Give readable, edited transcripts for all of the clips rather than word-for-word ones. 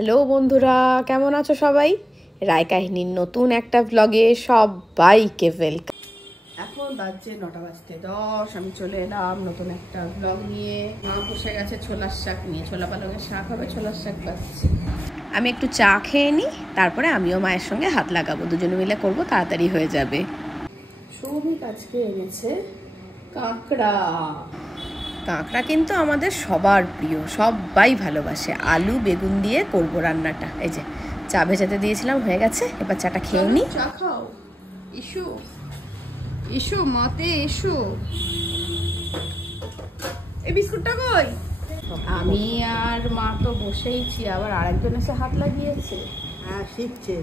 Hello বন্ধুরা, কেমন আছো সবাই? রায় কাহিনীর নতুন একটা ব্লগে সবাইকে ওয়েলকাম। এখন বাজছে 9টা বাজতে 10, আমি চলে এলাম নতুন একটা ব্লগ নিয়ে। মা বসে গেছে ছোলার শাক নিয়ে, ছোলা পালঙের শাক হবে, ছোলার শাক বাজছে। আমি একটু চা খেয়ে নিই, তারপরে আমিও মায়ের সঙ্গে হাত লাগাবো, দুজনে মিলে করবো, তাড়াতাড়ি হয়ে যাবে। সৌমিক আজকে এনেছে কাঁকড়া। কাঁকড়া কিন্তু আমাদের সবার প্রিয়, সবাই ভালোবাসে। আলু বেগুন দিয়ে করবো রান্নাটা। এই যে চা ভেজাতে দিয়েছিলাম, হয়ে গেছে, এবার চাটা খেয়ে নি। চা খাও, এসো এসো মাতে এসো। এই বিস্কুটটা কই? আমি আর মা তো বসেইছি, আবার আরেকজন এসে হাত লাগিয়েছে। হ্যাঁ, শিখছে।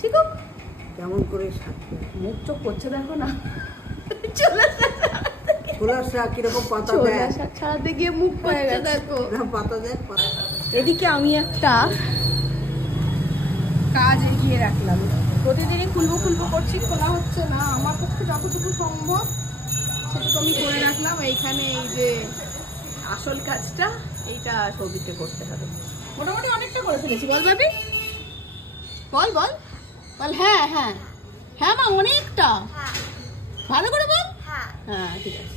শিখুক, কেমন করে শাকবে, মুখ চোখ করছে দেখো না। চলে ছোলার শাক কিরকম পাতা দেয়, ছোলা শাক ছাড়াতে গিয়ে মুখ করছে দেখো। পাতা দেয়। এদিকে আমি একটা কাজ এগিয়ে রাখলাম, প্রতিদিনই খুলবো করছি, খোলা হচ্ছে না। আমার পক্ষে যতটুকু সম্ভব সেটুকু আমি করে রাখলাম। এইখানে এই যে আসল কাজটা, এইটা সৌভিককে করতে হবে। মোটামুটি অনেকটা করে ফেলেছি। বল ভাবি, বল বল বল। হ্যাঁ হ্যাঁ হ্যাঁ মা, অনেকটা। ভালো করে বল। হ্যাঁ ঠিক আছে।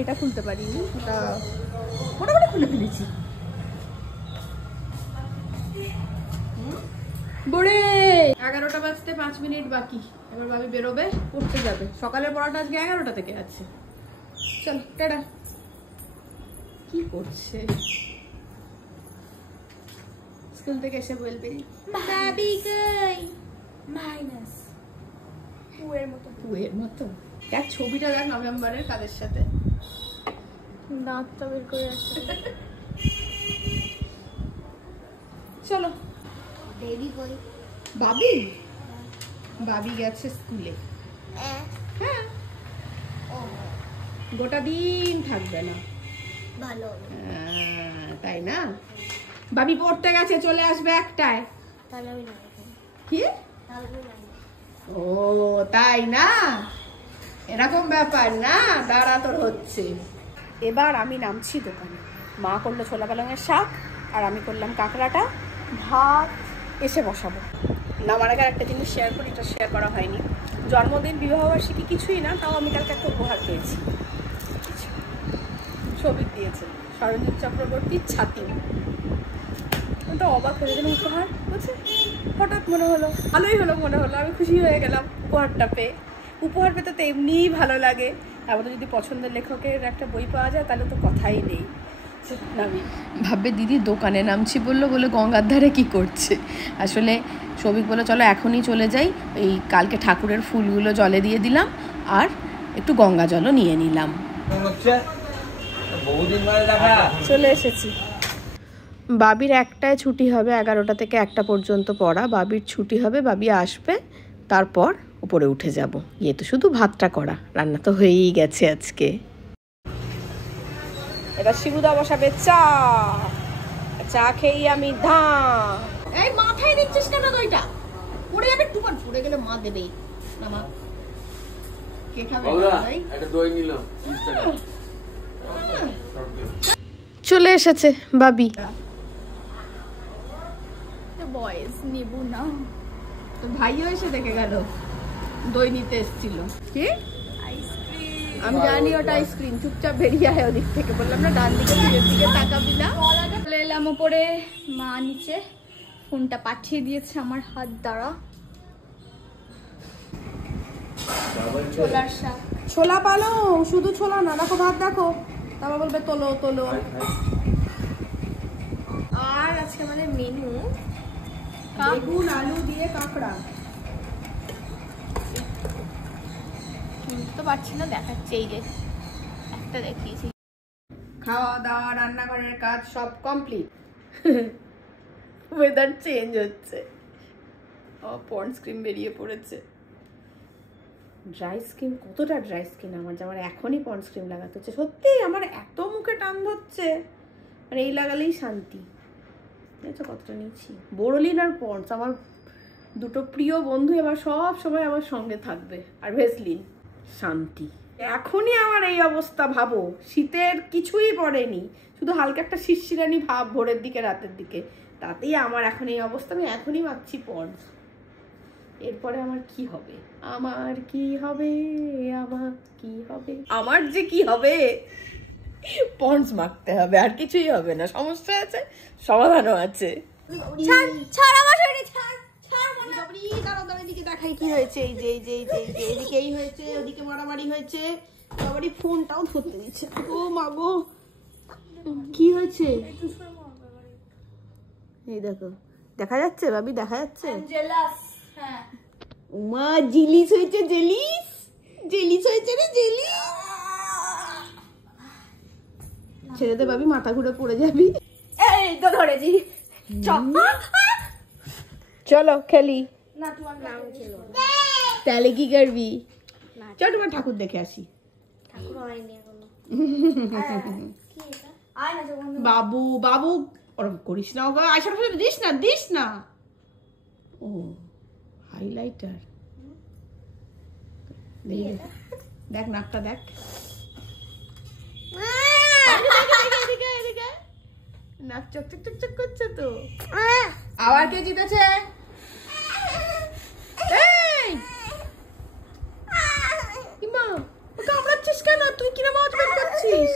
এটা খুলতে পারিনি, ওটা মোটামুটি খুলে ফেলেছি। বড়ে 11টা বাজতে 5 মিনিট বাকি। এবার ভাবি বেরোবে, পড়তে যাবে। সকালের পড়াটা আজকে 11টা থেকে আছে। চল টাটা। কি করছে? স্কুল থেকে এসে বলবে বাবি কই, মাইনাস পুয়ের মতো। দেখ ছবিটা, দেখ নভেম্বরের কাদের সাথে। দাঁতটা বের করে আসছে। চলো। বেবি কই? বাবি গেছে স্কুলে। হ্যাঁ, গোটা দিন থাকবে না। ভালো, তাই না? বাবি পড়তে গেছে, চলে আসবে 1টায়। তাহলে আমি না। কি? ও তাই না, এরকম ব্যাপার না, দাঁড়া তোর হচ্ছে। এবার আমি নামছি দোকানে। মা করলো ছোলা পালঙের শাক, আর আমি করলাম কাঁকড়াটা। ভাত এসে বসাবো। নামার আগে একটা জিনিস শেয়ার করি, এটা শেয়ার করা হয়নি। জন্মদিন, বিবাহবার্ষিকী কিছুই না, তাও আমি কালকে একটা উপহার পেয়েছি। ছবি দিয়েছে সরঞ্জিত চক্রবর্তীর ছাতি। আমি তো অবাক হয়ে গেলাম, উপহার বলছে। হঠাৎ মনে হলো, ভালোই হলো মনে হলো, আমি খুশি হয়ে গেলাম উপহারটা পেয়ে। উপহার পেতে তো এমনিই ভালো লাগে, তারপরে যদি পছন্দের লেখকের একটা বই পাওয়া যায় তাহলে তো কথাই নেই। ভাববে দিদি দোকানে নামছি বললো বলে গঙ্গার ধারে কি করছে। আসলে সৌভিক বলে চলো এখনই চলে যাই, এই কালকে ঠাকুরের ফুলগুলো জলে দিয়ে দিলাম, আর একটু গঙ্গা জলও নিয়ে নিলাম। চলে এসেছি। বাবির 1টায় ছুটি হবে, 11টা থেকে 1টা পর্যন্ত পড়া। বাবির ছুটি হবে, বাবি আসবে, তারপর উপরে উঠে যাব। ইয়ে তো শুধু ভাতটা করা, রান্না তো হয়েই গেছে আজকে। এবার শিবুদা বসাবে চা। চা খেয়েই আমি এই মাথায় দিচ্ছিস কেন দইটা? পড়ে যাবে, টুপার পড়ে গেলে মা দেবে না। মা কে খাবে? একটা দই নিলাম। চলে এসেছে বাবি। বয়েস নেবো না, তো ভাইও এসে দেখে গেল দই নিতে এসেছিল। কি আমি জানি ওটা আইসক্রিম। চুপচাপ বেরিয়ে আয় ওদিক থেকে, বললাম না ডান দিকে ফিরের দিকে তাকাবি না। চলে এলাম উপরে, মা নিচে ফোনটা পাঠিয়ে দিয়েছে আমার হাত দ্বারা। ছোলার শাক, ছোলা পালো, শুধু ছোলা না, দেখো ভাত দেখো, তারপর বলবে তোলো তোলো। আর আজকে আমাদের মেনু বেগুন আলু দিয়ে কাঁকড়া। শুনতে তো পারছি না, দেখাচ্ছে এই যে একটা দেখিয়েছি। খাওয়া দাওয়া রান্নাঘরের কাজ সব কমপ্লিট। ওয়েদার চেঞ্জ হচ্ছে, পন্ডস ক্রিম বেরিয়ে পড়েছে। ড্রাই স্কিন, কতটা ড্রাই স্কিন আমার, যে আমার এখনই পন্ডস ক্রিম লাগাতে হচ্ছে। সত্যি আমার এত মুখে টান ধরছে, মানে এই লাগালেই শান্তি। দেখছো কতটা নিয়েছি। বোরোলিন আর পন্ডস আমার দুটো প্রিয় বন্ধু, এবার সব সময় আমার সঙ্গে থাকবে। আর ভেসলিন, শান্তি। এখনই আমার এই অবস্থা, ভাবো শীতের কিছুই পড়েনি, শুধু হালকা একটা শিরশিরানি ভাব ভোরের দিকে রাতের দিকে, তাতেই আমার এখন এই অবস্থা। আমি এখনই মাখছি পন্ডস, এরপরে আমার কি হবে, আমার কি হবে, আমার কি হবে, আমার যে কি হবে, পন্ডস মাখতে হবে, আর কিছুই হবে না। সমস্যা আছে, সমাধানও আছে। দেখাই কি হয়েছে, এই যে এই যে এই যে এই যে এদিকে এই হয়েছে, ওদিকে মারামারি হয়েছে, বাবারই ফোনটাও ধরতে দিচ্ছে। ও মা গো, কি হয়েছে? এই দেখো, দেখা যাচ্ছে ভাবি, দেখা যাচ্ছে। উমা জিলিস হয়েছে, জেলিস জেলিস হয়েছে রে, জেলিস। ছেড়ে দে ভাবি, মাথা ঘুরে পড়ে যাবি। এই তো ধরেছি, চলো খেলি। তাহলে কি করবি? চল তোমার ঠাকুর দেখে আসি। বাবু বাবু ওরকম করিস না, আসার ফলে দিস না, দিস না। ও হাইলাইটার, দেখ নাকটা দেখ, নাক চক চক চক চক করছে তো। আবার কে জিতেছে? কামড়াচ্ছিস কেন তুই? কিরম আওয়াজ বের করছিস?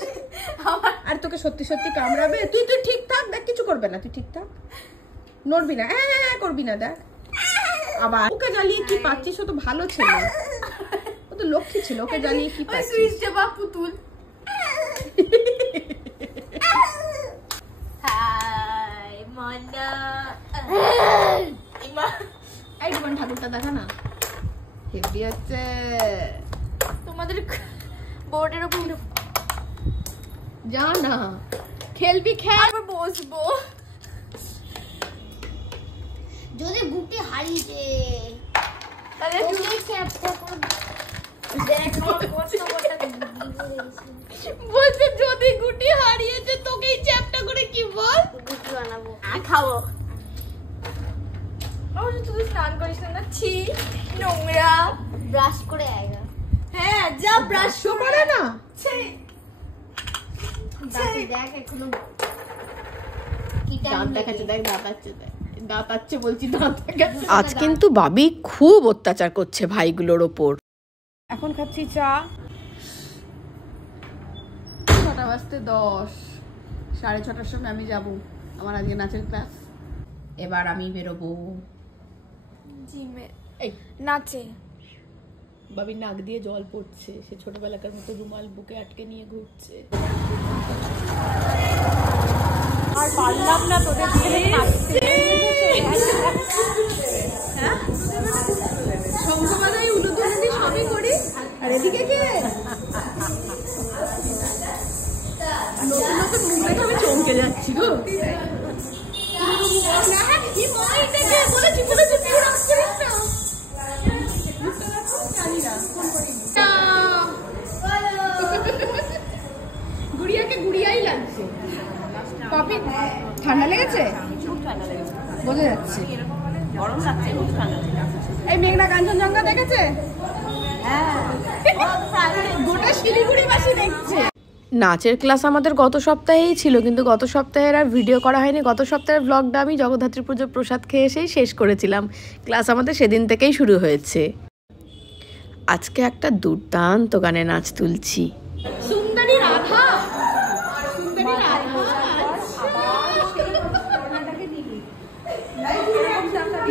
আর তোকে সত্যি সত্যি কামড়াবে? তুই তুই ঠিক থাক, দেখ কিছু করবে না, তুই ঠিক থাক, নড়বি না, হ্যাঁ করবি না। দেখ আবার ওকে জ্বালিয়ে কি পাচ্ছিস? ও তো ভালো ছেলে, ও তো লক্ষ্মী ছিল, ওকে জ্বালিয়ে কি পাচ্ছিস? পুতুল ঠাকুরটা দেখা না, হেভি হচ্ছে। তোমাদের বোর্ডের উপর যা না, খেলবি খেল, বসবো। যদি গুটি হারিয়ে তাহলে বলছে যদি গুটি হারিয়েছে তোকে এই চ্যাপটা করে কি বল বানাবো আর খাবো। তুই স্নান করিস না, ছি নোংরা, ব্রাশ করে আয়গা। হ্যাঁ যা ব্রাশ করে না, দেখ এখনো দাঁত দেখাচ্ছে, দেখ দাঁত আছে বলছি, দাঁত দেখাচ্ছে। আজ কিন্তু বাবি খুব অত্যাচার করছে ভাইগুলোর ওপর। এখন খাচ্ছি চা, 6:10, 6:30টার সময় আমি যাব, আমার আজকে নাচের ক্লাস। এবার আমি বেরোবো জিমে, এই নাচে। বাবির নাক দিয়ে জল পড়ছে, সে ছোটবেলাকার মতো রুমাল বুকে আটকে নিয়ে ঘুরছে। আর পারলাম না তোদের দিয়ে নাচতে। হ্যাঁ শঙ্খবাজাই উলুধ্বনি সবই করি। আর এদিকে কে নতুন নতুন মুখ দেখে আমি চমকে যাচ্ছি গো। গুড়িয়াকে গুড়িয়াই লাগছে। কপি ঠান্ডা লেগেছে, বোঝা যাচ্ছে গরম লাগছে, এই মেঘনা কাঞ্চনজঙ্ঘা দেখেছে? গোটা শিলিগুড়িবাসী দেখছে। নাচের ক্লাস আমাদের গত সপ্তাহেই ছিল, কিন্তু গত সপ্তাহের আর ভিডিও করা হয়নি। গত সপ্তাহের ব্লগটা আমি জগদ্ধাত্রী পুজোর প্রসাদ খেয়ে এসেই শেষ করেছিলাম। ক্লাস আমাদের সেদিন থেকেই শুরু হয়েছে। আজকে একটা দুর্দান্ত গানে নাচ তুলছি। সুন্দরী রাধা, সুন্দরী রাধা,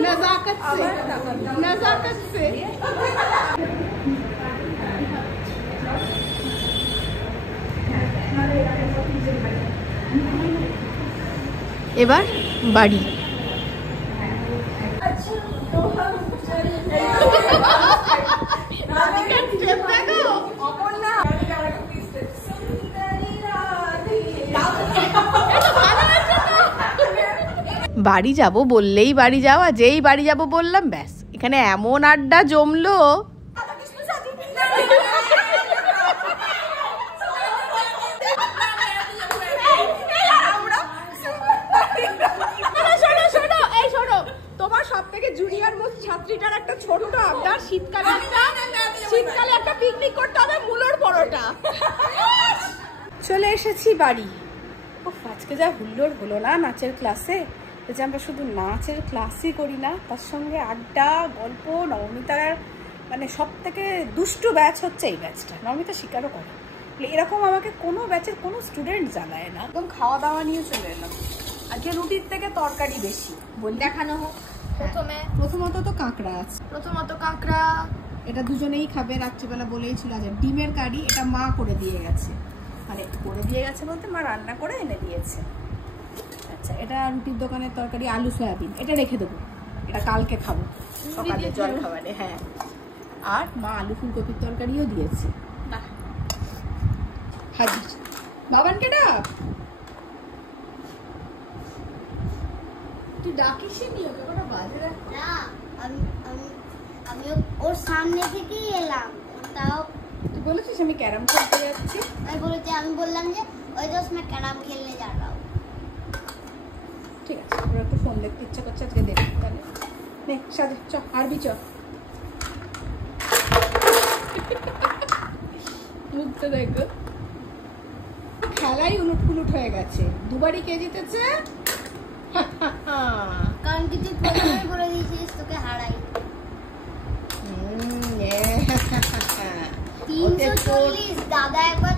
नजाकत से, नजाकत से। এবার বাড়ি। বাড়ি যাব বললেই বাড়ি যাওয়া, যেই বাড়ি যাব বললাম ব্যাস এখানে এমন আড্ডা জমলো। তোমার সব থেকে জুনিয়র মোস্ট ছাত্রীটার একটা ছোট্ট আবদার, শীতকালে একটা পিকনিক করতে হবে মুলোর চলে এসেছি বাড়ি। আজকে যা হুল্লোড় হলো না নাচের ক্লাসে, যে আমরা শুধু নাচের ক্লাসই করি না, তার সঙ্গে আড্ডা, গল্প। নবমিতার মানে সব থেকে দুষ্টু ব্যাচ হচ্ছে এই ব্যাচটা। নবমিতা স্বীকারও করে, এরকম আমাকে কোনো ব্যাচের কোনো স্টুডেন্ট জানায় না। একদম খাওয়া দাওয়া নিয়ে চলে এলাম। আজকে রুটির থেকে তরকারি বেশি, বলি দেখানো হোক। প্রথমত তো কাঁকড়া আছে, কাঁকড়া এটা দুজনেই খাবে। রাত্রিবেলা বলেই ছিল যে ডিমের কারি, এটা মা করে দিয়ে গেছে, মানে করে দিয়ে গেছে বলতে মা রান্না করে এনে দিয়েছে। আচ্ছা, এটা রুটির দোকানের তরকারি, আলু সয়াবিন, এটা রেখে দেবো, এটা কালকে খাবো সকালে জল খাবারে। হ্যাঁ, আর মা আলু ফুলকপির তরকারিও দিয়েছে। হাজির। বাবানকে ডাক, তুই ডাকিস নি ওকে, কটা বাজে রাখ। না, আমি ওর সামনে থেকেই এলাম। তাও তুই বলেছিস আমি ক্যারাম খেলতে যাচ্ছি। আমি বললাম যে ওই দোস্ত मैं ক্যারাম খেলने जा रहा हूं। ঠিক আছে, ওরা একটু ফোন দেখতে ইচ্ছা করছে, আজকে দেখি তাহলে। নে সাথে চ, আরবি চ। মুখটা দেখো, খেলাই উলট পুলট হয়ে গেছে। দুবারই কে জিতেছে? কারণ কি তুই প্রথমেই বলে দিয়েছিস তোকে হারাই। 340 দাদা একবার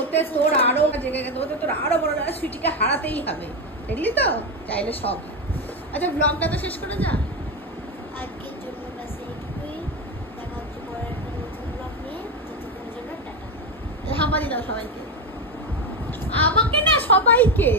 ওতে তোর আরো জেগে গেছে, ওতে তোর আরো বড় সুইটিকে হারাতেই হবে, দেখলি তো, চাইলে সব। আচ্ছা, ব্লগটা তো শেষ করে যা। আজকের জন্য ব্যাস এইটুকুই। দেখা হচ্ছে পরের একটা নতুন ব্লগ নিয়ে। ততক্ষণের জন্য টাটা। হাবাদি দাও সবাইকে, আমাকে না সবাইকে।